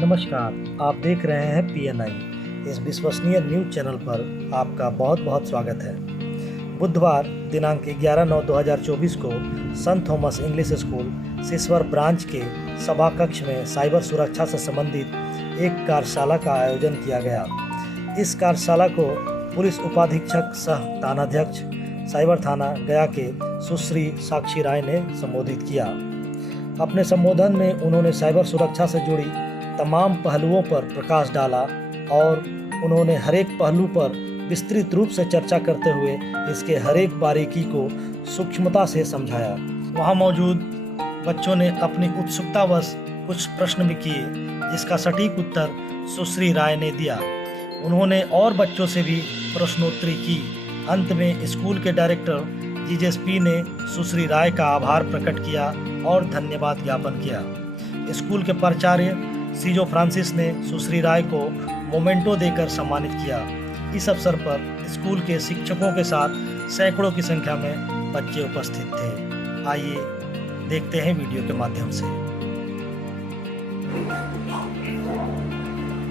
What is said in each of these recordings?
नमस्कार, आप देख रहे हैं PNI। इस विश्वसनीय न्यूज चैनल पर आपका बहुत बहुत स्वागत है। बुधवार दिनांक 11/9/2024 को संत थॉमस इंग्लिश स्कूल सिसवर ब्रांच के सभा कक्ष में साइबर सुरक्षा से संबंधित एक कार्यशाला का आयोजन किया गया। इस कार्यशाला को पुलिस उपाधीक्षक सह थानाध्यक्ष साइबर थाना गया के सुश्री साक्षी राय ने संबोधित किया। अपने संबोधन में उन्होंने साइबर सुरक्षा से जुड़ी तमाम पहलुओं पर प्रकाश डाला और उन्होंने हरेक पहलू पर विस्तृत रूप से चर्चा करते हुए इसके हरेक बारीकी को सूक्ष्मता से समझाया। वहां मौजूद बच्चों ने अपनी उत्सुकतावश कुछ प्रश्न भी किए, जिसका सटीक उत्तर सुश्री राय ने दिया। उन्होंने और बच्चों से भी प्रश्नोत्तरी की। अंत में स्कूल के डायरेक्टर GJSP ने सुश्री राय का आभार प्रकट किया और धन्यवाद ज्ञापन किया। स्कूल के प्राचार्य सीजो फ्रांसिस ने सुश्री राय को मोमेंटो देकर सम्मानित किया। इस अवसर पर स्कूल के शिक्षकों के साथ सैकड़ों की संख्या में बच्चे उपस्थित थे। आइए देखते हैं वीडियो के माध्यम से।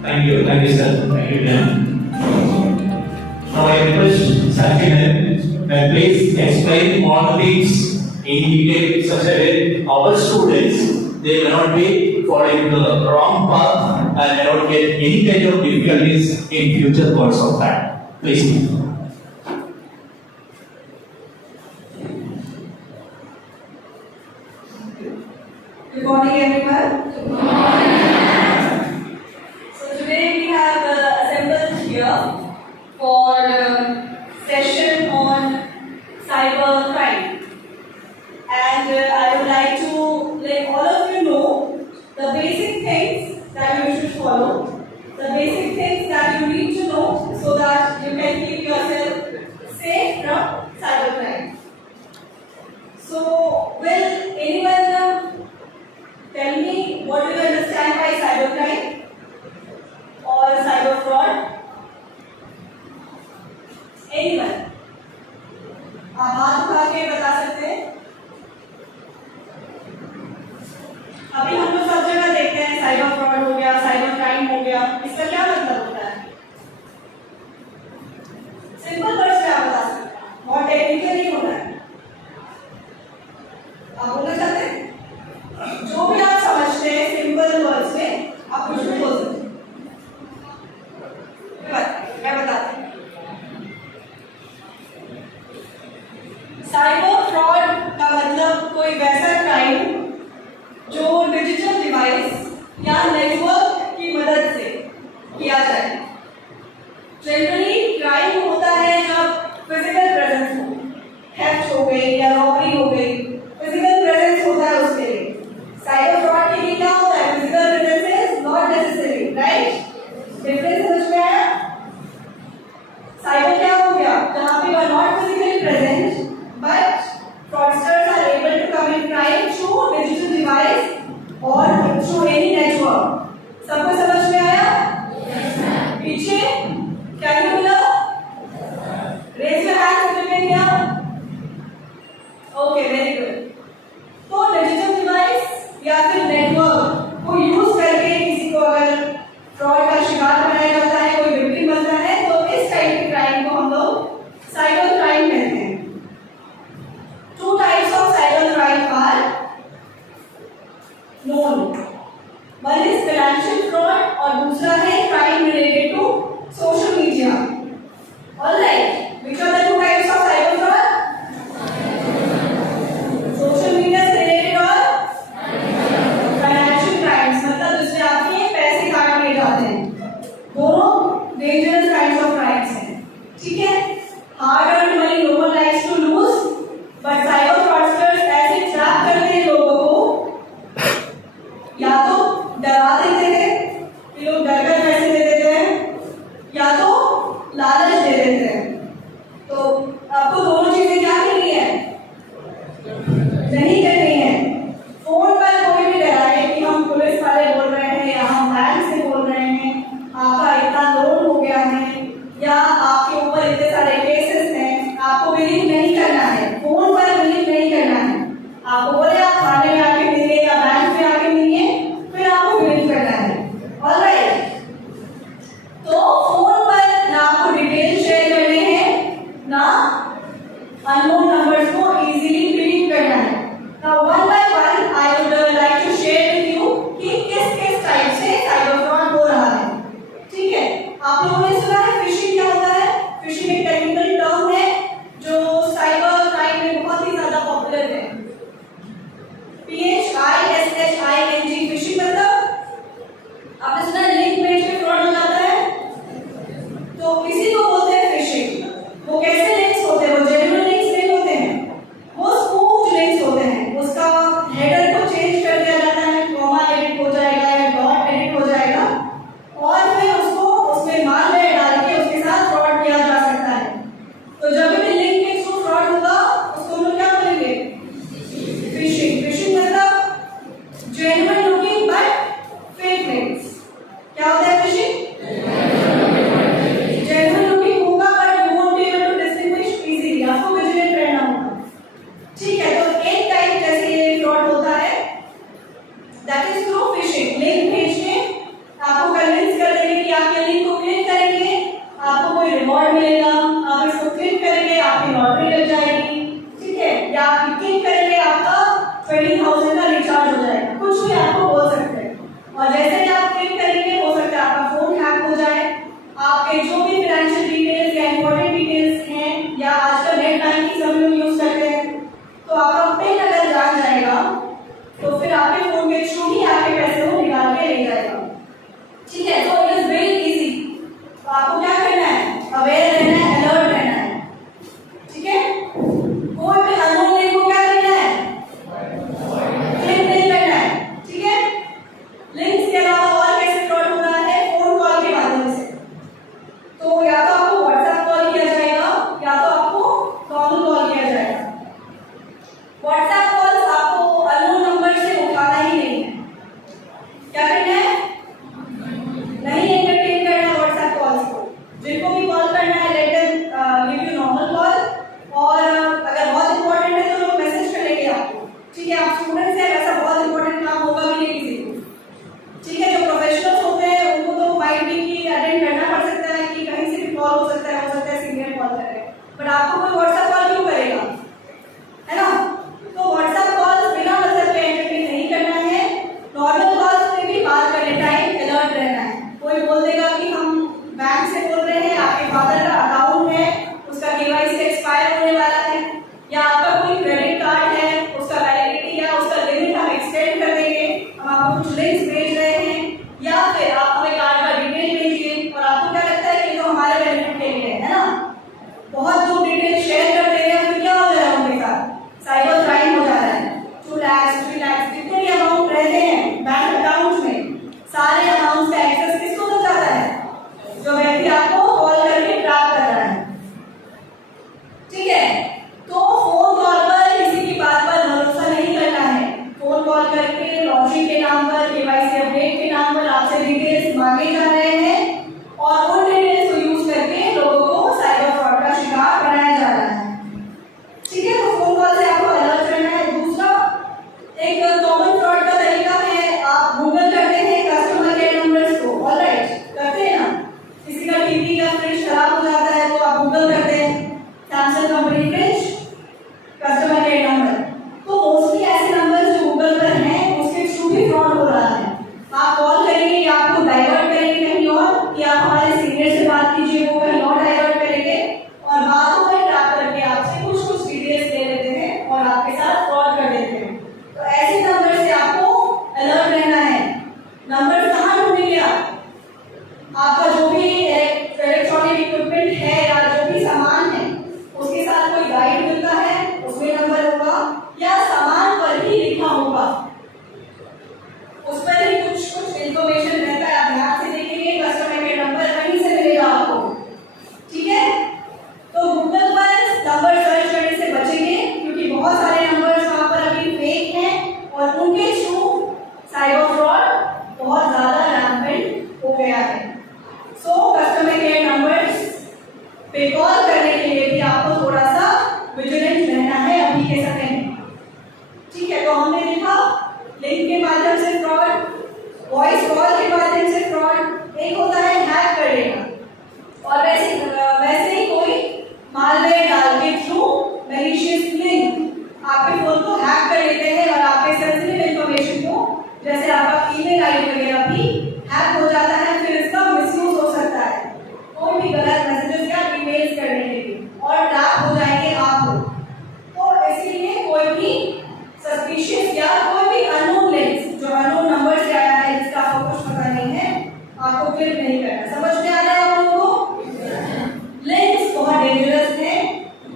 Thank you, sir. Thank you, ma'am. Now I request Sakina that please explain all the things in detail such that our students they may not be following the wrong path and may not get any kind of difficulties in future course of that. Please. Good morning, everyone. Good morning. So today we have assembled here for a session on cyber crime, and I would like to let all of you know the basic things that you should follow, the basic things that you need to know so that you can keep yourself safe from cyber crime. So, will anyone tell me what do you understand by cybercrime or cyber fraud? Anyone? आप हाथ उठा के बता सकते हैं? अभी हम लोग सब जगह देखते हैं साइबर फ्रॉड हो गया, साइबर क्राइम हो गया, इसका क्या मतलब होता है? सिंपल वर्ड्स में आप बता सकते हैं, बहुत टेक्निकल नहीं होना है। आप बोलना चाहते हैं? जो भी आप समझते हैं सिंपल वर्ड्स में आप कुछ भी बोल सकते हैं। मैं बताती हूँ। साइबर फ्रॉड का मतलब कोई वैसा क्राइम जो डिजिटल डिवाइस या नेटवर्क की मदद से किया जाए। जनरली क्राइम होता है जब फिजिकल प्रेजेंस हो, थेफ्ट हो गई या रॉबरी हो गई, फिजिकल प्रेजेंस होता है उसके लिए। साइबर फ्रॉड के लिए क्या होता है? Physical presence is not necessary, right? Difference समझ में आया? साइबर क्या हो गया? जहां पे you are not physically present but fraudsters are able to commit crime through digital device or through any network. सबको समझ में आया? पीछे क्या मिला? Raise your hand if you can hear. Okay, very good. तो डिजिटल डिवाइस या फिर नेटवर्क को यूज करके किसी को अगर फ्रॉड का शिकार बनाया जाता है, कोई विक्टिम बनता है, तो इस टाइप के क्राइम को हम लोग साइबर क्राइम कहते हैं। Two types of cyber crime are known. One is financial fraud और दूसरा है crime related to social media. All right. Which are the two types of cyber fraud? Social media से related और financial crimes, मतलब जिसमें आपके पैसे काट लिए जाते हैं। दोनों dangerous kinds of crimes हैं। ठीक है? Hard earned money no one likes to lose. But cyber fraudsters ऐसे ट्रैप करते हैं लोगों को, या तो डरा देते हैं कि लोग डर कर पैसे दे देते हैं, या तो लालच दे देते हैं। तो आपको दोनों चीजें क्या करनी है? नहीं करनी है। फोन पर कोई भी डराए कि हम पुलिस वाले बोल रहे हैं या हम बैंक से बोल रहे हैं, आपका इतना लोन हो गया है या आपके ऊपर इतने सारे केसेस हैं, आपको बिलीव नहीं करना है। फोन पर बिलीव नहीं करना है। आपको बोले आप थाने में आके मिलिए या बैंक में आके मिलिए, फिर आपको बिलीव करना है। फिशिंग लिंक भेज के आपको कन्विंस कर देंगे कि आप ये लिंक को क्लिक करेंगे, आपको कोई रिवॉर्ड मिलेगा, आप इसको क्लिक करेंगे आपकी लॉटरी लग जाएगी, ठीक है, या आप क्लिक करेंगे आपका 20,000 का रिचार्ज हो जाएगा, कुछ भी आपको बोल सकते हैं। और जैसे ही आप क्लिक करेंगे हो सकता है आपका फोन हैक हो जाए, आपके जो भी फाइनेंशियल डिटेल्स या इंपॉर्टेंट डिटेल्स हैं, या आजकल नेट बैंकिंग सब लोग यूज करते हैं, तो आपका पिन अगर जान जाएगा तो फिर आपके फोन के थ्रू ही आपके पैसे वो निकाल के ले जाएगा, ठीक है। तो इट इज वेरी इजी। तो आपको क्या करना है, अवेयर रहना है, अलर्ट रहना है, ठीक है। कोई भी अननोन लिंक को क्या करना है, क्लिक नहीं करना है, ठीक है। लिंक्स के अलावा और कैसे फ्रॉड हो रहा है, फोन कॉल के माध्यम से। तो या तो आपको व्हाट्सएप कॉल किया जाएगा या तो आपको नॉर्मल कॉल किया जाएगा। व्हाट्सएप कॉल्स आपको अननोन नंबर से उठाना ही नहीं है, क्या करना है, नहीं एंटरटेन करना व्हाट्सएप कॉल्स को। जिनको भी कॉल करना है let them give you normal call, और अगर बहुत इंपॉर्टेंट है तो लोग मैसेज करेंगे आपको, ठीक है। आप स्टूडेंट्स हैं, वैसा बहुत इंपॉर्टेंट काम होगा भी नहीं किसी को, ठीक है। जो प्रोफेशनल्स होते हैं उनको तो माइट भी कि अटेंड करना पड़ सकता है कि कहीं से भी कॉल हो सकता है सीनियर कॉल कर रहे हैं, बट आपको कोई व्हाट्सएप कॉल क्यों करेगा, है ना। तो व्हाट्सएप कॉल्स बिना मतलब के एंटरटेन नहीं करना है। नॉर्मल कॉल्स पे भी बात करने टाइम अलर्ट रहना है। कोई बोल देगा कि हम बैंक से बोल रहे हैं, आपके फादर का अकाउंट है, उसका केवाईसी एक्सपायर होने वाला है, या आपका कोई क्रेडिट कार्ड है, उसका वैलिडिटी या उसका लिमिट हम एक्सटेंड कर देंगे, हम आपको कुछ लिंक्स भेज रहे हैं, या फिर आप हमें कार्ड का डिटेल भेजिए, और आपको क्या लगता है कि तो हमारे बेनिफिट के लिए है ना। बहुत लोग डिटेल शेयर कर दे रहे हैं, फिर क्या हो जा रहा है उनके साथ, साइबर क्राइम हो जा रहा है। 2 लाख 3 लाख जितने भी अमाउंट रहते हैं बैंक अकाउंट में, सारे अमाउंट का एक्सेस किसको मिल जाता है, जो व्यक्ति आपको कॉल करके ट्रैप कर रहा है, ठीक है। तो फोन कॉल पर किसी की बात पर भरोसा नहीं करना है। फोन कॉल करके लॉटरी के नाम पर, केवाईसी अपडेट के नाम पर आपसे डिटेल्स मांगे जा रहे हैं, और उन डिटेल्स को यूज करके लोगों को साइबर फ्रॉड का शिकार बनाया जा रहा है, ठीक है। तो फोन कॉल से आपको अलर्ट रहना है। दूसरा, एक कॉमन फ्रॉड का तरीका है, आप गूगल करते हैं कस्टमर केयर नंबर्स को, ऑलराइट, करते हैं ना। किसी का टीवी या फ्रिज खराब हो जाता है तो आप गूगल करते हैं Samsung company fridge customer care number. तो मोस्टली ऐसे नंबर जो गूगल पर हैं उसके थ्रू भी फ्रॉड हो रहा है। आप कॉल करेंगे या आपको डाइवर्ट करेंगे कहीं और, कि आप हमारे सीनियर से बात कीजिए, वो कहीं और डाइवर्ट करेंगे, और बातों पर ट्रैप करके आपसे कुछ डिटेल्स ले लेते हैं और आपके साथ फ्रॉड कर देते हैं। तो ऐसे नंबर से आपको अलर्ट रहना है। नंबर कहाँ ढूंढेंगे आपका जो भी इलेक्ट्रॉनिक इक्विपमेंट है या जो भी सामान है उसके साथ कोई गाइड मिलता है, उसमें नंबर होगा, या सामान पर ही लिखा होगा, उस पर ही कुछ इंफॉर्मेशन रहता है। आप ध्यान से देखेंगे, कस्टमर केयर नंबर कहीं से मिलेगा आपको, ठीक है। तो गूगल पर नंबर सर्च करने से बचेंगे, क्योंकि बहुत सारे नंबर्स वहाँ पर अभी फेक हैं, और उनके थ्रू साइबर फ्रॉड बहुत ज़्यादा रैम्पेंट हो गया है। सो कस्टमर केयर नंबर्स पे कॉल करने के लिए भी आपको थोड़ा सा विजिलेंट रहना है अभी के समय में, ठीक है। तो हमने देखा लिंक के माध्यम से फ्रॉड, वॉइस कॉल के माध्यम से फ्रॉड, एक होता है हैक कर लेना, और वैसे ही कोई मालवेयर डाल के थ्रू मैलिशियस लिंक आपके फोन को हैक कर लेते हैं, और आपके सेंसिटिव इंफॉर्मेशन को, जैसे आपका ईमेल आईडी वगैरह भी हैक हो जाता है। फिर इसका मिसयूज हो सकता है, कोई भी गलत मैसेजेस या ईमेल्स करने के लिए, और ट्रैप हो जाएंगे आप लोग। तो इसीलिए कोई भी सस्पिशियस या कोई भी अननोन लिंक्स, जो अननोन नंबर से आया है जिसका आपको कुछ पता नहीं है, आपको क्लिक नहीं करना। समझ में आ रहा है आप लोगों को? लिंक्स बहुत डेंजरस है,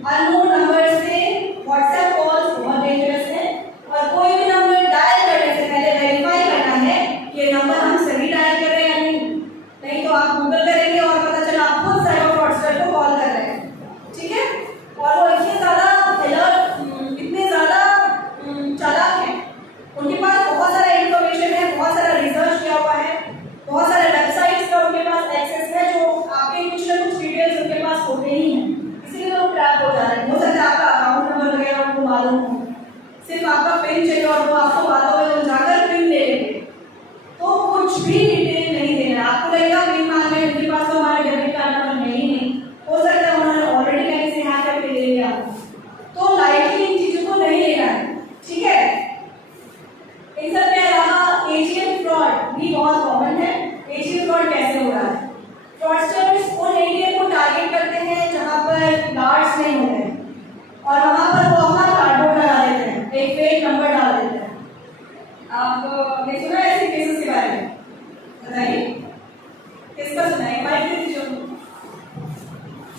अननोन नंबर से व्हाट्सएप कॉल्स बहुत डेंजरस है, और कोई भी नंबर डायल करने से पहले वेरीफाई करना है कि ये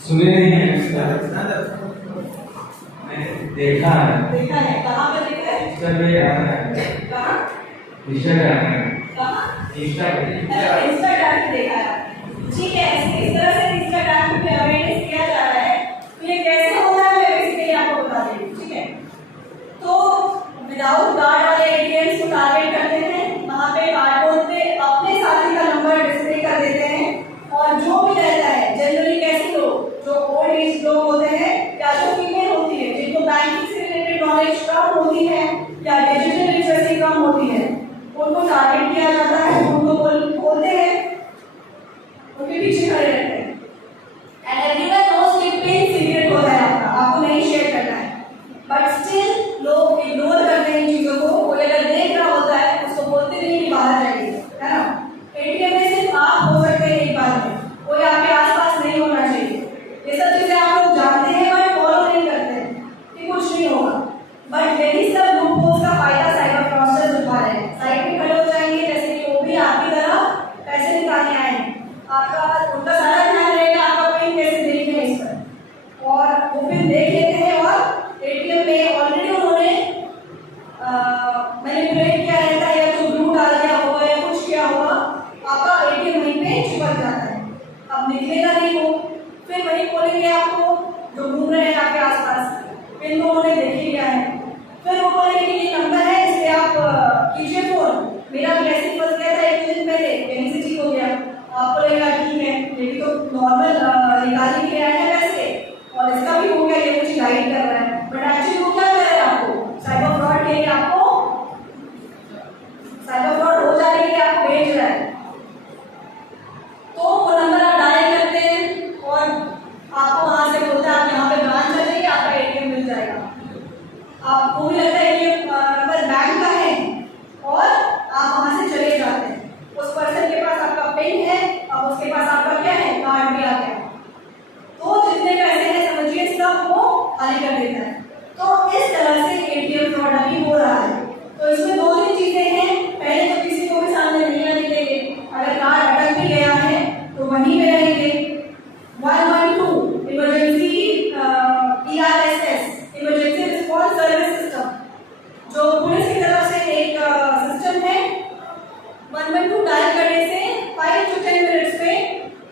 सुने नहीं हैं मैंने देखा है देखा है, कहाँ पे देखा है? इंस्टा पे आता है कहाँ? इंस्टाग्राम कहाँ? इंस्टा पे इंस्टाग्राम पे देखा है। ठीक है, इस तरह से इंस्टाग्राम पे अवेयरनेस किया जा रहा है। तो ये कैसे होता है मैं बेसिकली आपको बता रही हूँ, ठीक है? तो विदाउट कार्ड वाले एटीएम्स को टारगेट करते हैं, वहाँ पे कार्डबोर्ड पे अपने साथी का नंबर डिस्प्ले कर देते हैं और जो भी रहता है जनरली कैसे लोग जो ओल्ड एज लोग होते हैं या जो फीमेल होती है जिनको बैंकिंग से रिलेटेड नॉलेज कम होती है या डिजिटल लिटरेसी कम होती है उनको टारगेट किया जाता है, उनको बोलते हैं, उनके पीछे खड़े रहते हैं। एंड एवरीवन नोस कि पिन सीक्रेट होता है आपका, आपको नहीं शेयर करना है, बट स्टिल लोग इग्नोर करते हैं इन चीजों को। कोई अगर देख रहा होता है उसको बोलते नहीं कि बाहर जाइए, है ना? एटीएम में सिर्फ आप हो सकते हैं एक बार में, कोई आपके आसपास नहीं होना चाहिए। ये सब चीजें आप लोग जानते हैं बट फॉलो नहीं करते हैं कि कुछ नहीं होगा, बट यही सब लूपहोल्स का फायदा साइबर फ्रॉडस्टर्स उठा रहे हैं। साइड में खड़े हो जाएंगे जैसे कि वो भी आपकी तरह पैसे निकालने आए हैं, आपका उनका सारा ध्यान रहेगा आपका पिन कैसे देखना है इस पर, और वो पिन देख लेते हैं और एटीएम में ऑलरेडी उन्होंने मैनिपुलेट किया रहता है या तो ब्लू डाल दिया होगा या कुछ किया होगा, आपका एटीएम वहीं पे चिपक जाता है, अब निकलेगा नहीं वो। फिर वही खोलेंगे आपको जो घूम रहे हैं आपके आसपास, पिन को उन्होंने देख ही लिया है, फिर वो बोलेंगे कि ये नंबर है इस पे आप कीजिए फोन, मेरा भी ऐसे फंस गया था 1 दिन पहले, कहीं से ठीक हो गया। आपको लगेगा ठीक है ये भी तो नॉर्मल निकालने के लिए आया है पैसे और इसका भी हो गया, ये मुझे गाइड कर रहा है, बट एक्चुअली वो क्या कर रहा है आपको साइबर फ्रॉड के लिए, आपको साइबर फ्रॉड हो जाने के लिए आपको भेज रहा है। तो वो नंबर आप डायल करते हैं और आपको वहां से बोलता है आप यहाँ पे ब्रांच आ जाइए, आपका एटीएम मिल जाएगा। आपको भी लगता है कि नंबर बैंक का है और आप वहां से चले जाते हैं, उस पर्सन के पास आपका पिन है, अब उसके पास आपका क्या है कार्ड भी आ गया, तो जितने पैसे हैं समझिए सब वो खाली कर देता है। तो इस तरह से एटीएम फ्रॉड अभी हो रहा है। तो इसमें 2-3 चीजें हैं, पहले तो किसी को भी सामने नहीं आने देंगे, अगर कार्ड अटक भी गया है तो वहीं पे रहेंगे। 112 emergency ERSS emergency response service system जो पुलिस की तरफ से एक सिस्टम है, 112 डायल करने से 5 to 10 मिनट्स में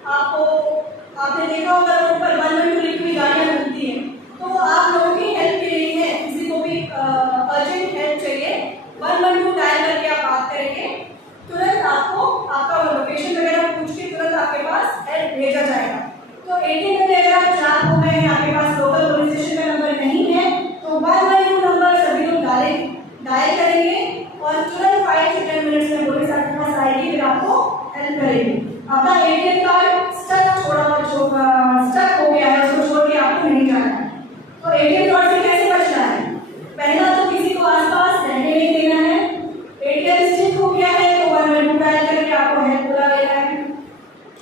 आपने देखा होगा रोड पर 112 लिखी हुई गाड़ियां मिलती हैं, तो आप लोगों की हेल्प के लिए है, किसी को भी अर्जेंट हेल्प चाहिए 112 डायल करके आप बात करेंगे, तुरंत आपको आपका लोकेशन वगैरह पूछ के तुरंत आपके पास हेल्प भेजा जाएगा। तो एटीएम में अगर आप ट्रैप हो गए हैं, आपके पास लोकल पुलिस स्टेशन का नंबर नहीं है, तो 112 नंबर सभी लोग डायल करेंगे और तुरंत 5 to 10 मिनट्स में पुलिस आपके पास आएगी, फिर आपको हेल्प करेगी। आपका एटीएम कार्ड स्टक हो गया है, उसको छोड़ के आपको नहीं जाना है। तो एटीएम फ्रॉड से कैसे बचना है? पहला तो किसी को आसपास रहने नहीं देना है, एटीएम स्टिक हो गया है तो 112 डायल करके आपको हेल्प बुला लेना है,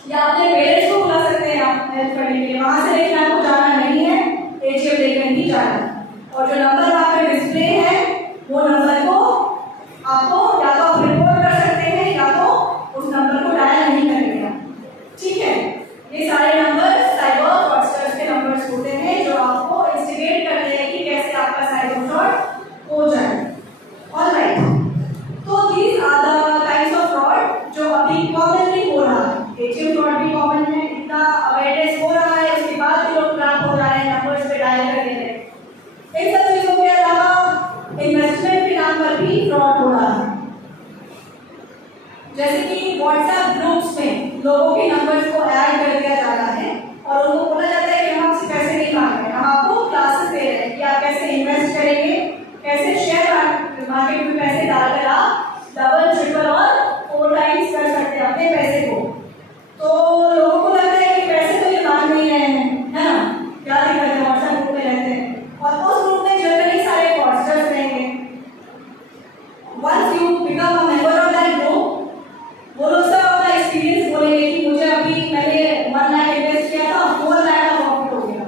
या अपने पेरेंट्स को बुला सकते हैं आप हेल्प करने के लिए, वहां से लेकिन आपको जाना नहीं है, एटीएम लेकर ही जाना है। और जो नंबर वहां पे डिस्प्ले है वो नंबर को आपको या तो आप रिपोर्ट कर सकते हैं या तो उस नंबर को डायल नहीं करेंगे, ठीक है? ये सारे नंबर साइबर फ्रॉडस्टर्स के नंबर्स होते हैं जो आपको इंस्टिगेट करते हैं कि कैसे आपका साइबर फ्रॉड हो जाए। ऑलराइट, तो these are the kinds of fraud जो अभी कॉमनली हो रहा है। एटीएम फ्रॉड भी कॉमन है, इतना अवेयरनेस हो रहा है, उसके बाद भी लोग ट्रैप हो जा रहे हैं, नंबर्स पे डायल कर देते हैं। इन सब चीजों के अलावा इन्वेस्टमेंट के नाम पर भी फ्रॉड हो रहा है, जैसे कि व्हाट्सएप ग्रुप्स में लोगों के नंबर्स को ऐड कर दिया जा रहा है और उनको बोला जाता है कि हम आपसे पैसे नहीं मांग रहे, हम आपको क्लासेस दे रहे हैं कि आप कैसे इन्वेस्ट करेंगे, कैसे शेयर मार्केट में पैसे डालकर आप डबल, ट्रिपल और 4 टाइम्स कर सकते हैं अपने पैसे को। तो लोगों को लगता है कि पैसे तो ये मांग नहीं रहे हैं, है ना? क्या दिक्कत है, व्हाट्सएप ग्रुप में रहते हैं और उस ग्रुप में जनरली सारे फ्रॉडस्टर्स रहेंगे। Once you become a member of that group, वो लोग सब अपना एक्सपीरियंस बोलेंगे कि मुझे अभी मैंने 1 लाख इन्वेस्ट किया था, 4 लाख का प्रॉफिट हो गया।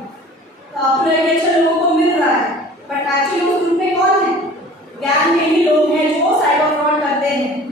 तो आपको लगेगा अच्छा लोगों को मिल रहा है, बट एक्चुअली उस ग्रुप में कौन है? गैंग के ही लोग हैं जो साइबर फ्रॉड करते हैं।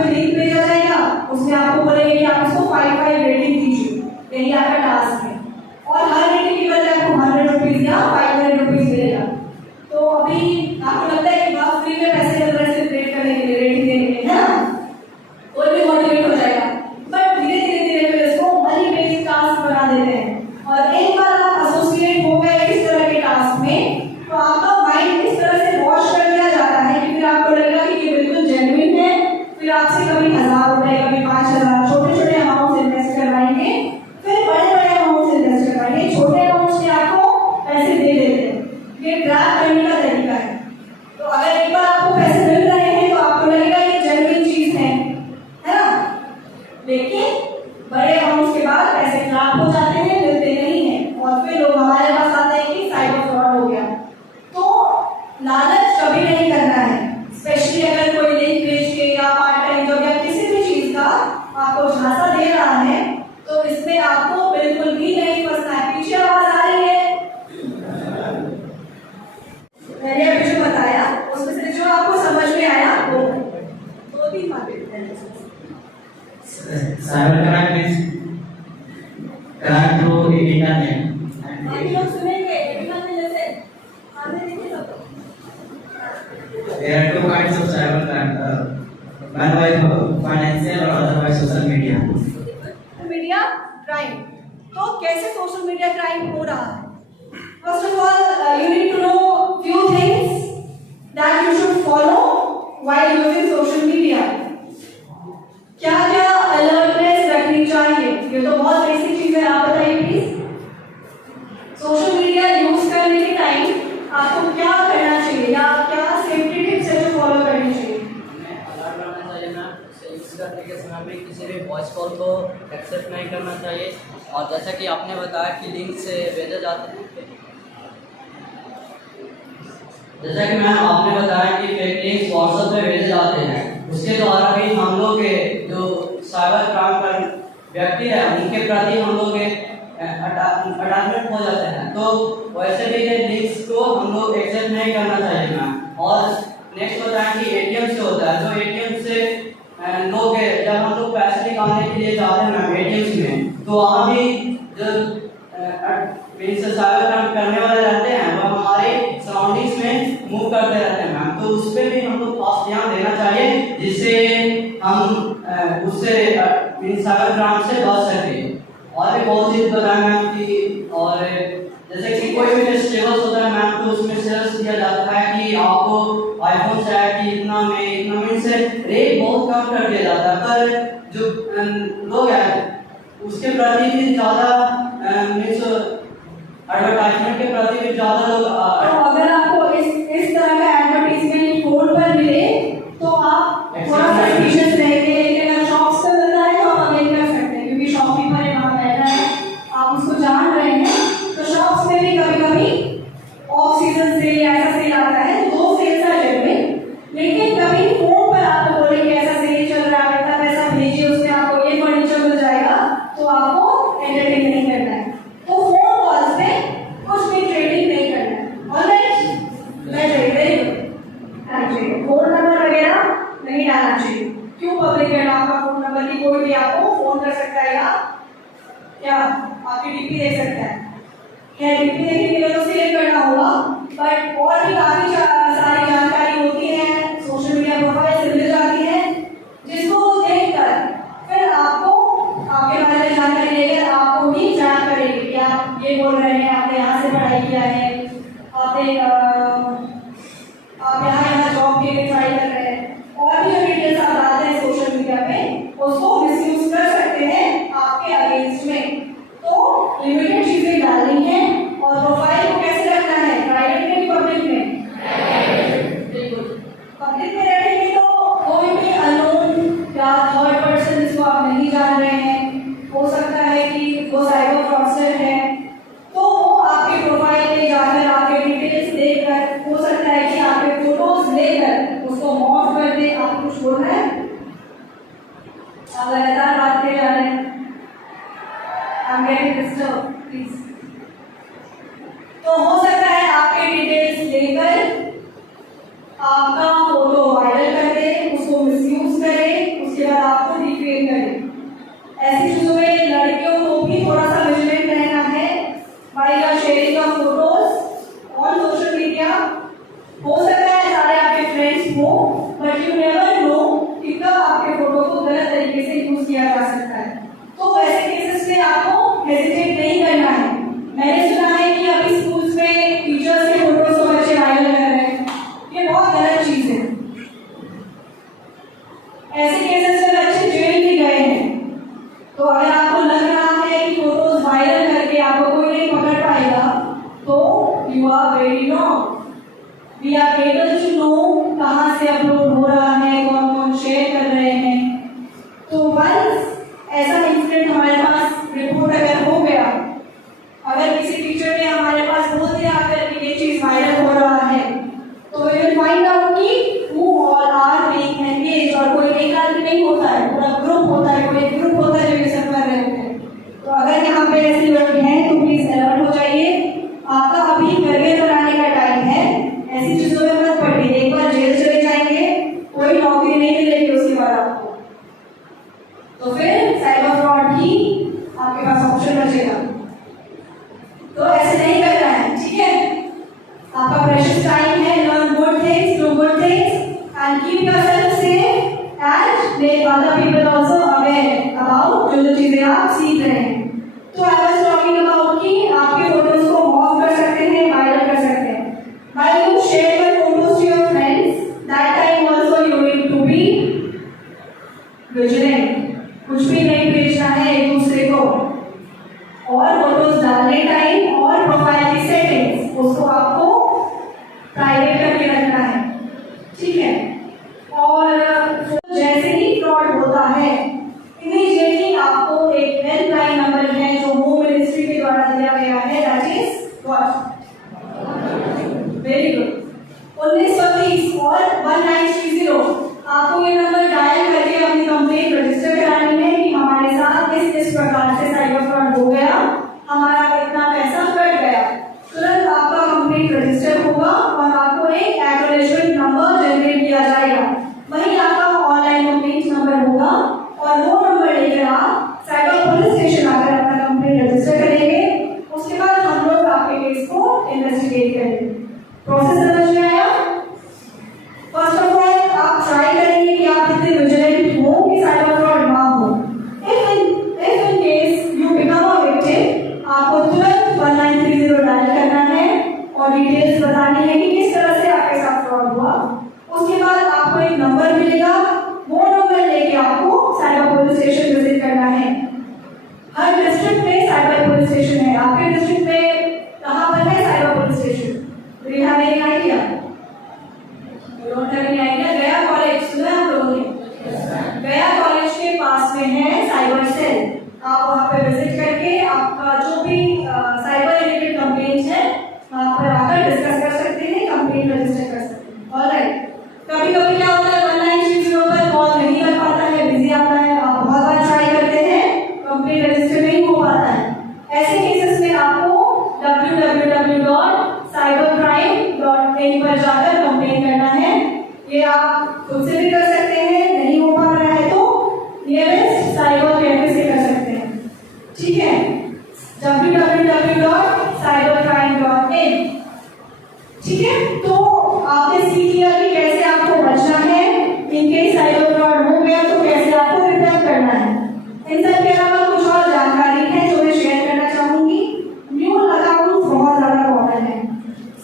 एक लिंक भेजा जाएगा, उसमें आपको बोलेंगे कि आप इसको 5 रेटिंग दीजिए, यही आपका टास्क है। और हर रेटिंग के बदले आपको 100 रुपीज या 500 रुपीज मिलेगा। तो अभी आपको लगता है कि बहुत फ्री में पैसे मिल रहे हैं सिर्फ रेट करने के लिए, रेटिंग देने के लिए, है ना? कोई भी मोटिवेट हो जाएगा। बट धीरे धीरे धीरे फिर इसको मनी बेस्ड टास्क बना देते हैं। और एक बार आप एसोसिएट हो गए इस तरह के टास्क में, तो आपका माइंड इस तरह से वॉश कर दिया जाता है कि फिर आपको लगेगा कि ये बिल्कुल जेन्युइन है। फिर आपसे कभी 1000 रुपए, कभी 5000, छोटे छोटे अमाउंट इन्वेस्ट करवाएंगे, फिर बड़े बड़े अमाउंट इन्वेस्ट करवाएंगे। छोटे अमाउंट से आपको पैसे दे देते हैं। ये ट्रैप करने का तरीका है। तो अगर एक बार आपको पैसे मिल रहे हैं तो आपको लगेगा ये जेन्युइन चीज है ना? लेकिन बड़े अमाउंट के बाद पैसे ट्रैप हो जाते हैं, मिलते नहीं हैं, और फिर लोग हमारे पास आते हैं कि साइबर फ्रॉड हो गया। तो लालच कभी नहीं करना है, स्पेशली अगर कोई लिंक भेज के या पार्ट टाइम जॉब या किसी भी चीज का आपको झांसा दे रहा है, तो इसमें आपको बिल्कुल भी नहीं फंसना है। पीछे आवाज आ रही है? मैंने अभी जो बताया उसमें से जो आपको समझ में आया वो 2-3 बातें बताइए। Cyber crime is crime through internet. बाकी लोग सुनेंगे, इंटरनेट में जैसे आने देखिए सब। There are two kinds of cyber crime, one by financial और other by social media. Media crime. तो कैसे सोशल मीडिया क्राइम हो रहा है? First of all, you need to know few things that you should follow while using social media. क्या क्या alertness रखनी चाहिए? ये तो बहुत बेसिक चीज है, आप बताइए प्लीज। सोशल मीडिया यूज करने के टाइम आपको क्या करना चाहिए या क्या सेफ्टी टिप्स है जो फॉलो करनी चाहिए? हमें अलर्ट रहना चाहिए मैम। उसे यूज़ करने के समय में किसी भी वॉइस कॉल को एक्सेप्ट नहीं करना चाहिए। और जैसा कि आपने बताया कि लिंक से भेजे जाते हैं, जैसा कि मैम आपने बताया कि फेक लिंक्स व्हाट्सएप पे भेजे जाते हैं, उसके द्वारा भी हम लोग के जो साइबर क्राइम कर व्यक्ति है उनके प्रति हम लोग अटैचमेंट हो जाते हैं। तो वैसे भी ये लिंक्स को हम लोग एक्सेप्ट नहीं करना चाहिए मैम। और नेक्स्ट बताएं कि एटीएम से होता है, तो एटीएम से लोग जब हम लोग पैसे निकालने के लिए जाते हैं मैम एटीएम में, तो वहाँ भी जो साइबर क्राइम करने वाले रहते हैं वो हमारे सराउंडिंग्स में मूव करते रहते हैं मैम। तो उस पर भी हम लोग खास ध्यान देना चाहिए, जिससे हम उससे साइबर क्राइम से बच सकें। और भी बहुत चीज़ बताएं मैम कि, और जैसे कि कोई भी फेस्टिवल्स होता है मैम, तो उसमें सेल्स दिया जाता है कि आपको आईफोन से है कि इतना में से रेट बहुत कम कर दिया जाता है, पर जो लोग हैं उसके प्रति भी ज़्यादा मीन्स एडवर्टाइजमेंट के प्रति भी ज़्यादा लोग तो अगर आपको इस तरह का एडवर्टाइजमेंट फोन पर मिले तो आप थोड़ा सस्पिशियस रहेंगे। लेकिन अगर शॉप्स पे मिल रहा है तो आप अवेल कर सकते हैं, क्योंकि शॉपकीपर है वहाँ बैठा है, आप उसको जान रहे हैं। तो शॉप्स में भी कभी कभी ऑफ सीजन सेल या ऐसा सेल आता है, तो 2 सेल्स आ जाएंगे। लेकिन कभी फोन पर आपको बोलेंगे ऐसा सेल चल रहा है, इतना पैसा भेजिए, उसमें आपको ये फर्नीचर मिल जाएगा, तो आपको एंटरटेन नहीं करना है। तो फोन कॉल्स पे कुछ भी ट्रेडिंग नहीं करना है। Alright, very good. Phone number वगैरह नहीं डालना चाहिए। क्यों पब्लिक है आपका फोन नंबर की कोई भी आपको फोन कर सकता है या क्या आपकी डीपी देख सकता है? क्या डीपी देखने के लिए तो सेव करना होगा, बट और भी काफी सारी जानकारी होती है, सोशल मीडिया प्रोफाइल से मिल जाती है, जिसको देखकर फिर आपको आपके बारे में जानकारी लेकर आपको भी जान करेंगे कि आप ये बोल रहे हैं, आपने यहाँ से पढ़ाई किया है, आपने आप यहाँ जॉब के लिए ट्राई कर रहे हैं, और भी जो डिटेल्स आप डालते हैं सोशल मीडिया पे उसको मिसयूज कर सकते हैं आपके अगेंस्ट में। तो लिमिटेड चीजें डालनी है। और प्रोफाइल को कैसे रखना है, प्राइवेट में कि पब्लिक में? पब्लिक में रखेंगे तो कोई भी अननोन या थर्ड पर्सन जिसको आप नहीं जान रहे हैं, हो सकता है कि वो साइबर फ्रॉडस्टर है, तो वो आपके प्रोफाइल पे जाकर आपके डिटेल्स देखकर, हो सकता है कि आपके फोटोज लेकर उसको मॉर्फ कर दे। आप कुछ बोल रहे हैं, आप लगातार बात कर जा रहे हैं। I'm getting disturbed, please. तो हो सकता है आपके डिटेल्स लेकर आपका फोटो वायरल कर दे, उसको मिसयूज करे, उसके उसके बाद आपको रिक्रिएट करें। ऐसी चीजों में लड़कियों को भी थोड़ा सा विजिलेंट रहना है। while sharing of photos on social media, हो सकता है सारे आपके फ्रेंड्स हो, बट यू नेवर नो कि कब आपके फोटो को गलत तरीके से यूज किया जा सकता है। तो ऐसे केसेस में आपको हेजिटेट नहीं करना है। मैंने सुना है कि अभी स्कूल्स में टीचर्स के फोटोज को बच्चे वायरल कर रहे हैं, ये बहुत गलत चीज है। ऐसे केसेस में बच्चे जेल भी गए हैं। तो अगर आपको लग रहा है कि फोटोज वायरल करके आपको कोई नहीं पकड़ पाएगा, तो you are very wrong. We are able to know कहाँ से अपलोड हो रहा है, कौन कौन शेयर कर रहे हैं। तो वंस ऐसा इंसिडेंट हमारे पास रिपोर्ट अगर हो गया, अगर किसी टीचर ने हमारे पास बोल दिया अगर कि ये चीज वायरल हो रहा है, तो वी विल फाइंड आउट कि who all are being engaged. और कोई एक आदमी नहीं होता है, पूरा ग्रुप होता है, कोई ग्रुप होता है जो ये सब कर रहे होते हैं। तो अगर यहाँ पे ऐसे लोग हैं तो प्लीज अलर्ट हो जाइए। आपका अभी करियर बनाने का टाइम है, ऐसी चीजों में मत पड़िए। एक बार जेल चले जाएंगे, कोई नौकरी नहीं मिलेगी उसके बाद आपको, तो फिर साइबर फ्रॉड ही आपके पास ऑप्शन बचेगा। तो ऐसे नहीं करना है, ठीक है? आपका प्रेशियस टाइम है, learn good things, do good things and keep yourself safe and make other people also aware about जो चीजें आप सीख रहे हैं। तो आई वाज टॉकिंग अबाउट कि आपके फोटोज को मॉर्फ कर सकते हैं, वायरल कर सकते हैं। While you share your photos to your friends, that time also you need to be vigilant. कुछ भी नहीं भेजना है एक दूसरे को। और फोटोज डालने टाइम और प्रोफाइल की सेटिंग्स उसको आपको प्राइवेट करके रखना है, ठीक है? और जैसे ही फ्रॉड होता है, इमीडिएटली आपको एक हेल्पलाइन नंबर है जो होम मिनिस्ट्री के द्वारा दिया गया है, that is what? Very good, 1930 और 1930। आपको ये नंबर डायल करके अपनी कंप्लेंट रजिस्टर करानी है कि हमारे साथ इस प्रकार से साइबर फ्रॉड हो गया, हमारा इतना पैसा कट गया। तुरंत आपका कंप्लेंट रजिस्टर होगा और आपको एक एक्नॉलेजमेंट नंबर जनरेट किया जाएगा। वही आपका ऑनलाइन कंप्लेंट नंबर होगा और वो नंबर लेकर आप साइबर पुलिस स्टेशन आकर अपना कंप्लेंट रजिस्टर करेंगे। उसके बाद हम लोग आपके केस को इन्वेस्टिगेट करेंगे। प्रोसेस समझ में आया? फर्स्ट ऑफ ऑल आप ट्राई करेंगे कि आप इतने विजिलेंट हो कि साइबर फ्रॉड ना हो। If in case you become a victim, आपको तुरंत 1930 डायल करना है और डिटेल्स बतानी है कि किस तरह से आपके साथ फ्रॉड हुआ। उसके बाद आपको एक नंबर मिलेगा, वो नंबर लेके आपको साइबर पुलिस स्टेशन विजिट करना है। हर डिस्ट्रिक्ट में साइबर पुलिस स्टेशन है। आपके डिस्ट्रिक्ट में कहाँ पर है cyber police station? Do you have any idea? You don't have any idea? गया कॉलेज सुना आप लोगों ने? गया कॉलेज के पास में है साइबर सेल। आप वहाँ पे विजिट करके आपका जो भी साइबर रिलेटेड कंप्लेंट्स है वहाँ पर आकर डिस्कस कर सकते हैं, कंप्लेंट रजिस्टर कर सकते हैं। ऑलराइट, कभी कभी क्या होता है 1930 पर कॉल नहीं कर पाता है, बिजी आता है, आप बहुत बार ट्राई करते हैं, कंप्लेंट रजिस्टर नहीं हो पाता है। ऐसे केसेस में आपको www.cybercrime.in पर जाकर कंप्लेन करना है। ये आप खुद से भी कर सकते हैं, नहीं हो पा रहा है तो नियरेस्ट साइबर कैफे से कर सकते हैं, ठीक है? www.cybercrime.in, ठीक है? तो आपने सीख लिया कि कैसे आपको बचना है, इनकेस साइबर फ्रॉड हो गया तो कैसे आपको रिपोर्ट करना है। इन सब के अलावा कुछ और जानकारी है जो मैं शेयर करना चाहूंगी। न्यू अकाउंट बहुत ज्यादा कॉमन है।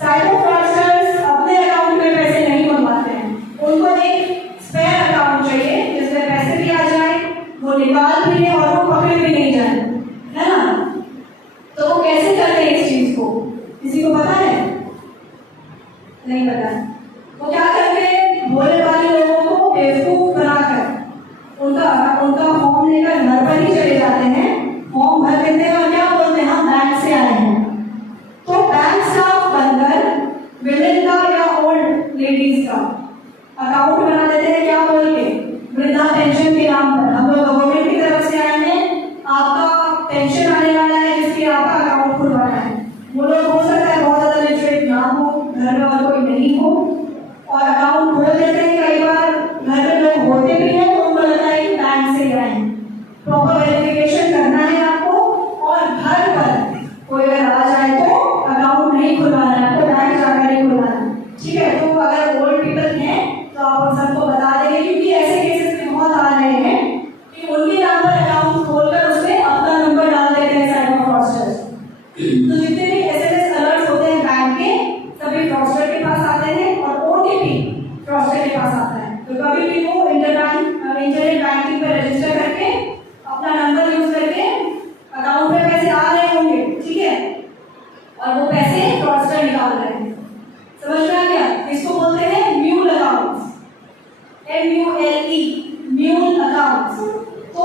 साइबर फ्रॉडस्टर्स अपने अकाउंट में पैसे नहीं मंगवाते हैं, उनको एक स्पेयर अकाउंट चाहिए जिसमें पैसे भी आ जाए, वो निकाल भी ले और वो पकड़े भी नहीं जाए, है ना? तो वो कैसे करते हैं इस चीज को? किसी को पता है? नहीं पता है। वो क्या करते हैं, भोले भाले लोगों को बेवकूफ बनाकर उनका फॉर्म लेकर घर पर ही चले जाते हैं, फॉर्म भर देते हैं और क्या बोलते हैं, हम बैंक से आए हैं। तो बैंक स्टाफ बनकर विलेन का या ओल्ड लेडीज का अकाउंट बना देते हैं, क्या बोल के, वृद्धा पेंशन के नाम पर। हम लोग गवर्नमेंट की तरफ से आए हैं, आपका पेंशन आने वाला है जिसके आपका अकाउंट खुलवाना है। वो लोग हो सकता है बहुत ज्यादा लिटरेट ना हो, घर में और कोई नहीं हो, और अकाउंट खोल देते हैं। कई बार घर में लोग होते भी हैं तो उनको लगता है कि अकाउंट्स, तो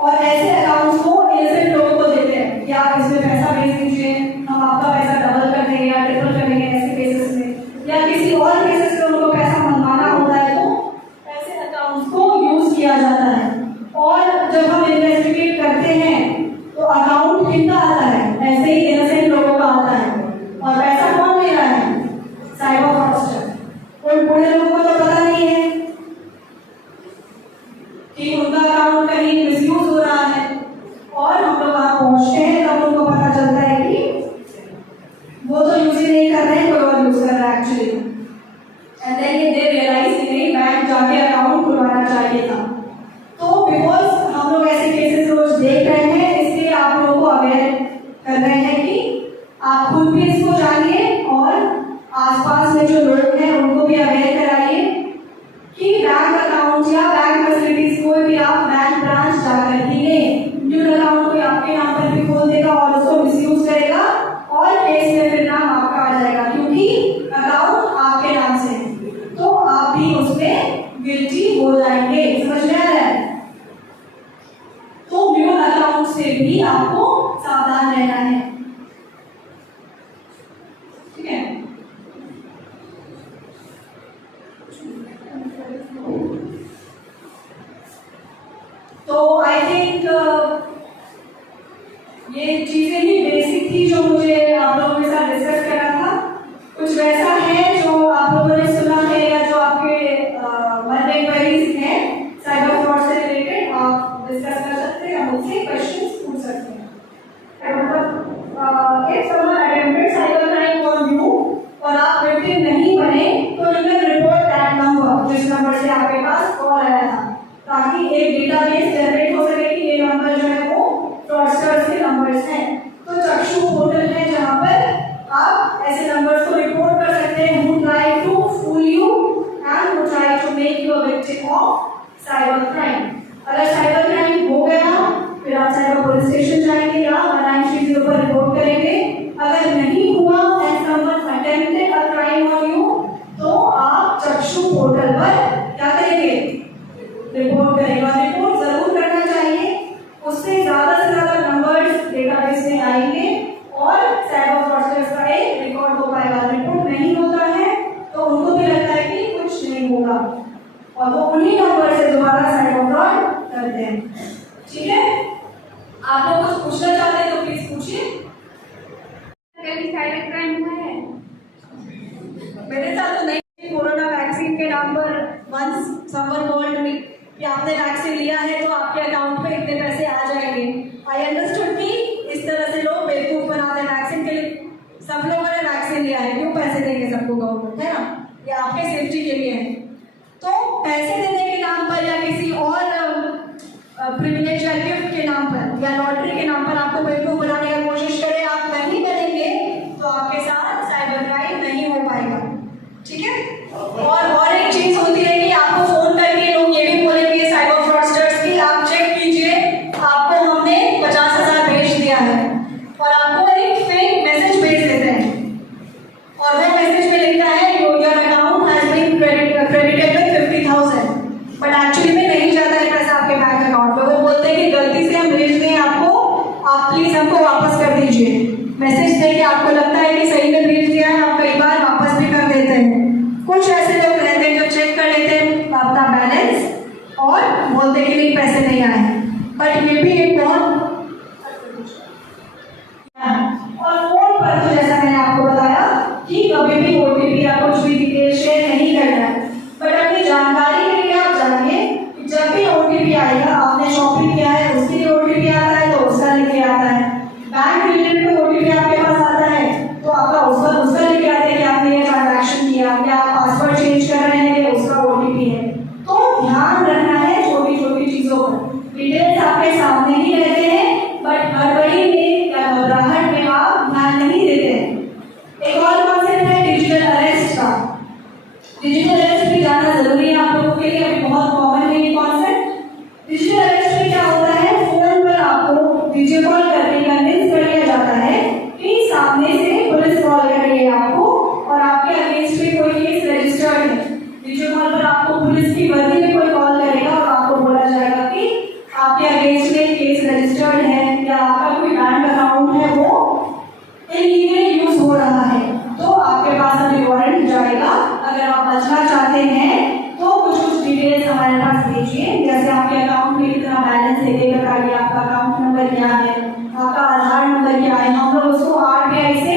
और ऐसे अकाउंट्स को innocent लोगों को देते हैं कि आप इसमें पैसा भेज दीजिए, हम आपका पैसा डबल कर देंगे या ट्रिपल कर देंगे। ऐसे केसेस में या किसी और केसेस में उनको पैसा मंगवाना होता है तो ऐसे अकाउंट्स को यूज किया जाता है। और जब हम इन्वेस्टिगेट करते हैं तो अकाउंट कितना आता है, ऐसे ही innocent लोगों का आता है। और पैसा कौन ले रहा है? Cyber fraudster. कोई बूढ़े लोगों को तो पता नहीं है कि उनका अकाउंट कहीं मिसयूज हो रहा है, और हम लोग वहां पहुंचते हैं तब उनको पता चलता है कि वो तो यूज ही नहीं कर रहे हैं, कोई और यूज कर रहा है actually. And then they realise कि नहीं, बैंक जाके अकाउंट खुलवाना चाहिए था। तो बिकॉज हम लोग ऐसे केसेस रोज देख रहे हैं, इसलिए आप लोगों को अवेयर कर रहे हैं कि आप खुद भी इसको जानिए और आसपास में जो लोग हैं उनको भी अवेयर कराइए कि बैंक अकाउंट या बैंक फैसिलिटीज कोई भी आप बैंक ब्रांच जाकर ही लें। ड्यूल अकाउंट कोई आपके नाम पर भी खोल देगा और उसको मिसयूज करेगा और केस में फिर नाम आपका आ जाएगा, क्योंकि अकाउंट आपके नाम से है, तो आप भी उसमें गिल्टी हो जाएंगे। समझ में आ रहा है? तो ड्यूल अकाउंट से भी आपको सावधान रहना है, ठीक है? तो आई थिंक ये चीजें ही बेसिक थी जो मुझे आप लोगों के साथ डिस्कस करना था। कुछ वैसा है जो आप लोगों ने सुना है या जो आपके मन में क्वेरीज हैं साइबर फ्रॉड से रिलेटेड, आप डिस्कस कर सकते हैं, मुझसे क्वेश्चंस पूछ सकते हैं। If someone attempted cyber crime on you और आप विक्टिम नहीं बने तो you can report that number, जिस नंबर से आपके पास कॉल आया था, ताकि एक डेटाबेस जनरेट हो सके कि ये नंबर जो है वो फ्रॉडस्टर्स के नंबर्स हैं। तो चक्षु पोर्टल है जहां पर आप ऐसे नंबर्स को रिपोर्ट कर सकते हैं who try to fool you and who try to make you a victim of cyber crime। अगर साइबर क्राइम हो गया फिर आप साइबर पुलिस स्टेशन जाएंगे या 1930 पर रिपोर्ट करेंगे। अगर नहीं हुआ and someone attempted a crime on you तो आप चक्षु पोर्टल पर क्या करेंगे? रिपोर्ट करेंगे। और रिपोर्ट जरूर करना चाहिए, उससे ज्यादा से ज्यादा नंबर्स डेटाबेस में आएंगे और साइबर फ्रॉडस्टर्स का एक रिकॉर्ड हो पाएगा। रिपोर्ट नहीं होता है तो उनको भी लगता है कि कुछ नहीं होगा और वो उन्हीं नंबर से दोबारा साइबर फ्रॉड करते हैं। ठीक है, आप लोग कुछ पूछना चाहते हैं तो प्लीज पूछिए। कभी साइबर क्राइम हुआ है? मेरे साथ तो नहीं। कोरोना वैक्सीन के नाम पर वंस समवन टोल्ड मी कि आपने वैक्सीन लिया है तो आपके अकाउंट पे इतने पैसे आ जाएंगे। आई अंडरस्टूड कि इस तरह से लोग बेवकूफ बनाते हैं। वैक्सीन के लिए सब लोगों ने वैक्सीन लिया है, क्यों पैसे देंगे सबको गवर्नमेंट, है ना? ये आपके सेफ्टी के लिए है। तो पैसे देने के नाम पर या किसी और प्रिविलेज या गिफ्ट के नाम पर या लॉटरी के नाम पर आपको बेवकूफ बनाने का कोशिश करें, आप नहीं करेंगे तो आपके साथ साइबर क्राइम नहीं हो पाएगा। ठीक है? और एक चीज होती है कि आपको फोन करके लोग ये भी बोलेंगे साइबर फ्रॉडस्टर्स की, आप चेक कीजिए आपको हमने 50,000 भेज दिया है, और आपको एक फेक मैसेज भेज देते हैं और वो मैसेज में लिखता है your account has been credited with 50,000, but actually में नहीं जाता है पैसा आपके बैंक अकाउंट में। वो बोलते हैं कि गलती से हम भेज दें आपको, आप प्लीज हमको वापस कर दीजिए। मैसेज देके आपको लगता है कि सही में भेज दिया है, आप कई बार वापस भी कर देते हैं। कुछ ऐसे लोग रहते हैं जो चेक कर लेते हैं अपना बैलेंस और बोलते हैं कि नहीं पैसे नहीं आए, बट ये भी एक बहुत। और फोन पर तो जैसा मैंने आपको बताया कि कभी भी ओटीपी या कुछ भी डिटेल शेयर नहीं करना है, बट अपनी जानकारी के लिए आप जानिए कि जब भी ओटीपी आएगा, आपने शॉपिंग किया है उसके लिए ओटीपी आता है तो उसका लिखे आता है, बैंक रिलेटेड कोई ओटीपी आपके पास आता है तो आपका उसका लिखे आता है कि आपने ये ट्रांजैक्शन किया, या आप पासवर्ड चेंज कर रहे हैं उसका ओटीपी है। तो ध्यान रखना है छोटी छोटी चीजों पर। डिटेल्स आपके सामने ही रहते हैं आपके अगेंस्ट में केस रजिस्टर्ड है या आपका कोई बैंक अकाउंट है वो इलीगल यूज हो रहा है, तो आपके पास अभी वारंट जाएगा। अगर आप बचना चाहते हैं तो कुछ डिटेल्स हमारे पास भेजिए, जैसे आपके अकाउंट में कितना बैलेंस है ये बताइए, आपका अकाउंट नंबर क्या है, आपका आधार नंबर क्या है, हम लोग उसको RBI से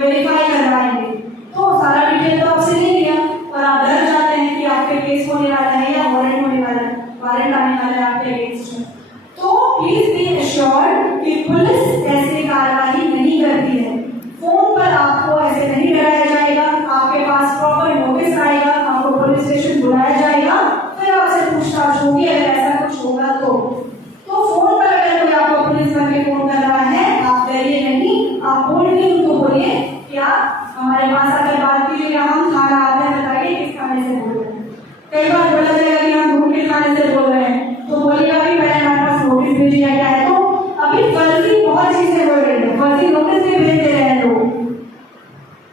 वेरीफाई करवाएंगे। तो सारा डिटेल तो आपसे ले लिया और आप डर जाते हैं कि आपके केस होने वाला है या वारंट होने वाला है, वारंट आने वाला है आपके अगेंस्ट में। तो प्लीज बी एश्योर्ड कि पुलिस ऐसी कार्रवाई नहीं करती है। फोन पर आपको ऐसे नहीं डराया जाएगा, आपके पास प्रॉपर नोटिस आएगा, आपको पुलिस स्टेशन बुलाया जाएगा, फिर आपसे पूछताछ होगी अगर ऐसा कुछ होगा तो फोन पर अगर कोई आपको पुलिस करके फोन कर रहा है, आप डरिए नहीं, आप बोलिए, उनको बोलिए कि आप हमारे पास आकर बात कीजिए, हम थाना आते हैं, बताइए किस थाने से बोल रहे हैं। कई बार बोला जाएगा कि हम ढूंढ के थाने से बोल रहे हैं, तो बोलिएगा कि मैंने हमारे पास नोटिस भेजी है क्या है। तो अभी फर्जी बहुत चीजें हो रही है, फर्जी नोटिस भी भेज दे रहे हैं लोग।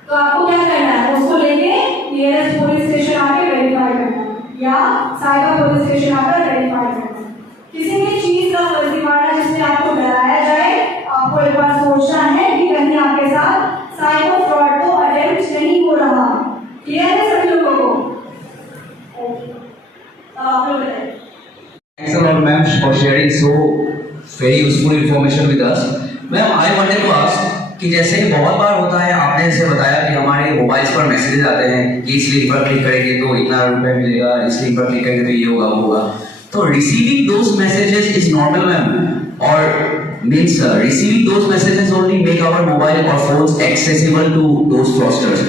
तो आपको क्या करना है, उसको लेके नियरेस्ट पुलिस स्टेशन आके वेरीफाई करना है या साइबर पुलिस स्टेशन आकर वेरीफाई करना है। किसी भी चीज का फर्जीवाड़ा जिसमें आपको डराया जाए, आपको एक बार सोचना है कि कहीं आपके साथ साइबर फ्रॉड को अटेम्प्ट नहीं हो रहा। क्लियर है सभी लोगों को? आप लोग बताइए। Thanks a lot, ma'am, for sharing so very useful information with us. Ma'am, I wanted to ask कि जैसे बहुत बार होता है, आपने जैसे बताया कि हमारे मोबाइल्स पर मैसेजेस आते हैं कि इस लिंक पर क्लिक करेंगे तो इतना रुपए मिलेगा, इस लिंक पर क्लिक करेंगे तो ये होगा वो होगा। तो receiving those messages is normal ma'am, और means receiving those messages only make our mobile or phones accessible to those fraudsters.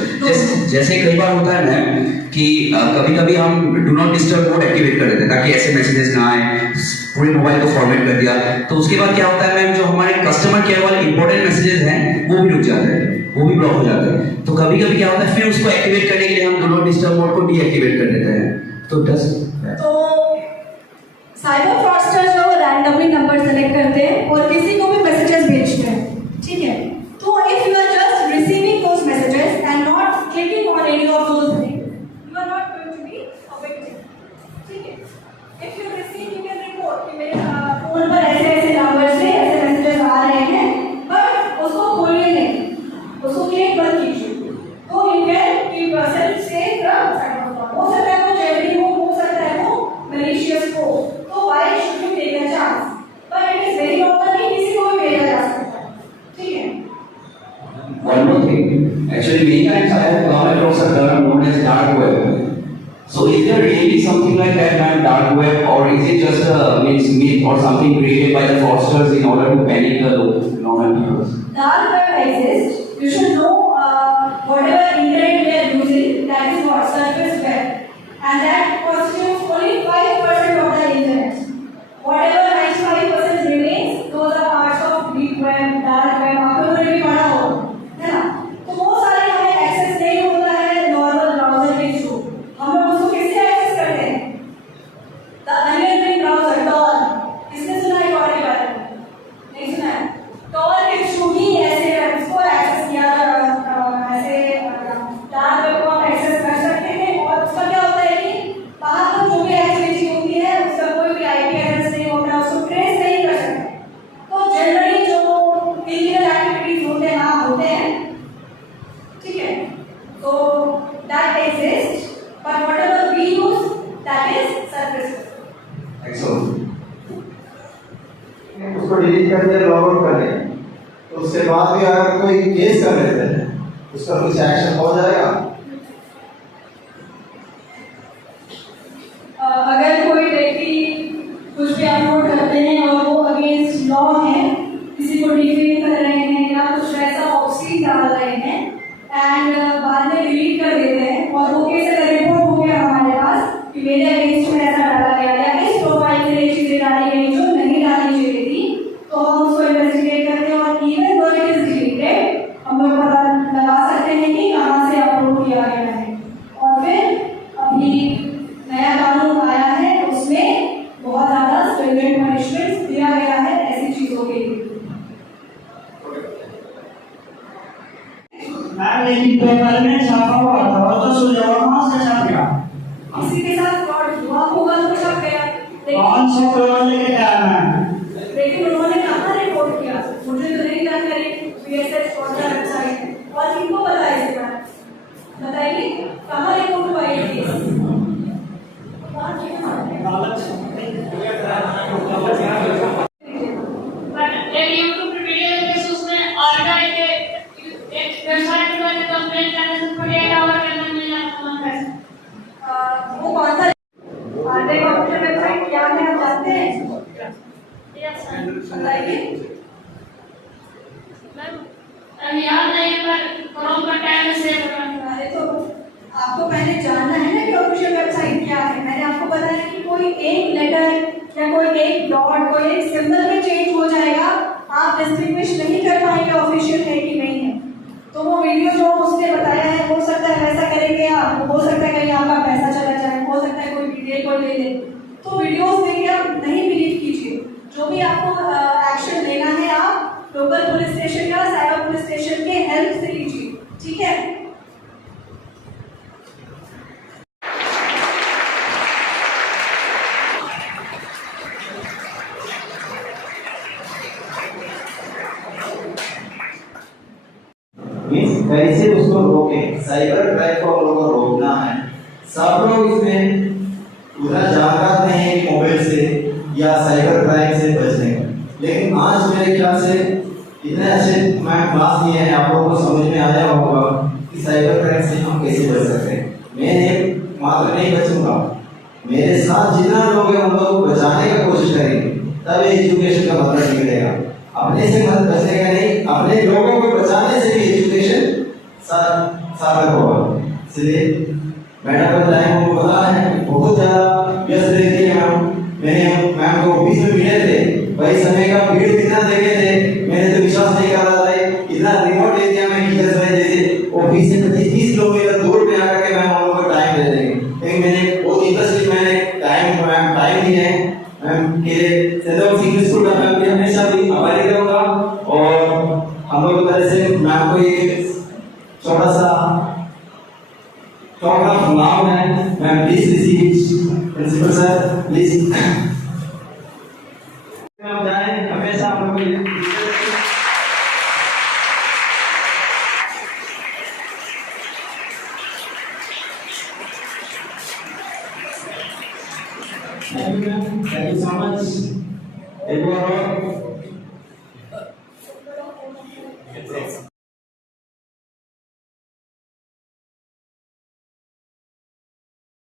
जैसे कई बार होता है मैम कि कभी-कभी हम do not disturb mode activate कर देते हैं ताकि ऐसे मैसेजेस ना आए, पूरे मोबाइल को फॉर्मेट कर दिया, तो उसके बाद क्या होता है मैम, जो हमारे कस्टमर केयर वाले इंपॉर्टेंट मैसेजेस हैं वो भी रुक जाते हैं, वो भी ब्लॉक हो जाते हैं। तो कभी-कभी क्या होता है, फिर उसको एक्टिवेट करने के लिए हम डू नॉट डिस्टर्ब मोड को डीएक्टिवेट कर देते हैं। तो साइबर फ्रॉडस्टर्स जो रैंडमली नंबर सेलेक्ट करते हैं और किसी को भी मैसेजेस भेजते हैं, ठीक है। तो if you are just receiving those messages and not clicking on any of those link, you are not going to be a victim, ठीक है। If you receive, you can report कि मेरे फोन पर ऐसे ऐसे नंबर से ऐसे messages आ रहे हैं, बट उसको खोलिए नहीं, उसको क्लिक मत कीजिए। तो you can keep yourself safe from cyber fraud. हो सकता है वो जेन्युइन हो सकता है वो मैलिशियस हो, तो why should you take a chance? But it is very normal कि किसी को भी भेजा जा सकता है, ठीक है। One more thing, actually many times I have come across a term known as dark web. So is there really something like that, ma'am, dark web, or is it just a myth or something created by the fraudsters in order to panic the normal people? Dark web exists. You should know whatever internet we are using, that is what surface web, and that constitutes only 5% of the internet. Whatever 95% remains, those are parts of deep web, dark web. आपको तो भी पढ़ा हो, है ना? तो वो सारे हमें एक्सेस नहीं होता है नॉर्मल ब्राउजर के थ्रू। हम लोग उसको किससे एक्सेस करते हैं? The onion browser, Tor. किसने सुना है Tor के बारे में? नहीं सुना है? Tor के थ्रू ही ऐसे उसको एक्सेस किया ऐसे डार्क वेब को आप एक्सेस कर सकते हैं। और उसका क्या होता है कि वहाँ पर जो भी एक्टिविटी होती है उसका कोई भी IP एड्रेस नहीं होता, उसको ट्रेस नहीं कर सकते। तो जनरली जो इलीगल एक्टिविटीज होते हैं वहाँ होते हैं, ठीक है। तो that exist, but whatever we use that is surface. Excellent. उसको डिलीट कर दिया, लॉग आउट कर दिया, तो उसके बाद भी अगर कोई केस कर लेते हैं उसका कुछ एक्शन हो जाएगा? अगर कोई व्यक्ति कुछ भी अपलोड करते हैं और वो अगेंस्ट लॉ है, किसी को डिफेम कर रहे हैं या कुछ ऐसा ऑब्सीट डाल रहे हैं एंड बाद में डिलीट कर देते हैं और वो केस अगर रिपोर्ट हो गया हमारे पास कि मेरे अगेंस्ट में ऐसा डाला गया या इस प्रोफाइल से ये चीजें डाली गई जो नहीं डालनी चाहिए थी, तो हम उसको इन्वेस्टिगेट करते हैं और even though it is deleted हम लोग पता लगा सकते हैं कि कहाँ से अपलोड किया गया है। और फिर अभी नया कानून आया है, उसमें बहुत ज़्यादा स्ट्रिंजेंट पनिशमेंट दिया गया है ऐसी चीज़ों के लिए। लेकिन पेपर में छापा हुआ था और तो सुझाव कहाँ से छप गया? किसी के साथ फ्रॉड हुआ होगा तो छप गया। कौन सा पेपर लेके आया है? BSS कौन सा वेबसाइट है और किनको पता है इसके बारे में? बताइए कहाँ रिपोर्ट हुआ ये केस? एक यूट्यूब पे वीडियो देखे उसमें ऑर्डर एक वेबसाइट पर कंप्लेंट करने से 48 आवर के अंदर मिल जाता है। वो कौन सा आरडीआई कंप्यूटर वेबसाइट क्या है आप जानते हैं? बताइए। मैम याद नहीं पर क्रोम का टैग सेव करना। अरे तो आपको पहले जानना है ना कि ऑफिशियल वेबसाइट क्या है। मैंने आपको बताया कि कोई एक लेटर या कोई एक डॉट कोई एक सिंबल में चेंज हो जाएगा, आप डिस्टिंग्विश नहीं कर पाएंगे ऑफिशियल है कि नहीं है। तो वो वीडियो जो उसने बताया है, हो सकता है वैसा करेंगे आप, हो सकता है कहीं आपका पैसा चला जाए, हो सकता है कोई डिटेल को ले ले। तो वीडियोस देख के आप नहीं बिलीव कीजिए। जो भी आपको एक्शन लेना है आप लोकल पुलिस स्टेशन या साइबर पुलिस स्टेशन के हेल्प से लीजिए, ठीक है? मीन्स कैसे उसको रोके, साइबर क्राइम को हम लोगों को रोकना है। सब लोग इसमें उतना जानकार नहीं है कि मोबाइल से या साइबर क्राइम से बचने का, लेकिन आज मेरे ख्याल से इतने अच्छे मैं क्लास दिए हैं, आप लोगों को समझ में आया होगा कि साइबर क्राइम से हम कैसे बच सकते हैं। मैं एक मात्र नहीं बचूंगा, मेरे साथ जितना लोग हैं उन लोगों को बचाने का कोशिश करेंगे, तब एजुकेशन का मतलब निकलेगा। अपने से मत बचने का नहीं, अपने लोगों को बचाने से भी एजुकेशन सार्थक होगा। इसलिए मैडम को टाइम को पता है बहुत ज़्यादा व्यस्त रहती है मैम। मैंने मैम को ऑफिस में मिले थे, वही समय का भीड़ कितना देखे थे, मैंने तो विश्वास नहीं कर रहा था इतना रिमोट एरिया में किधर से जैसे ऑफिस से 30 किलोमीटर दूर में आकर के मैम हम लोग को टाइम दे देंगे। लेकिन मैंने बहुत इंटरेस्टिंग मैंने टाइम दिए हैं मैम के सेंट्रल सिंह स्कूल का मैं हमेशा भी आभारी रहूंगा। और हम लोग की तरह से मैम को ये छोटा सा नाम है ma'am, please receive principal sir please. Ma'am जाए हमेशा हम लोग Thank you so much.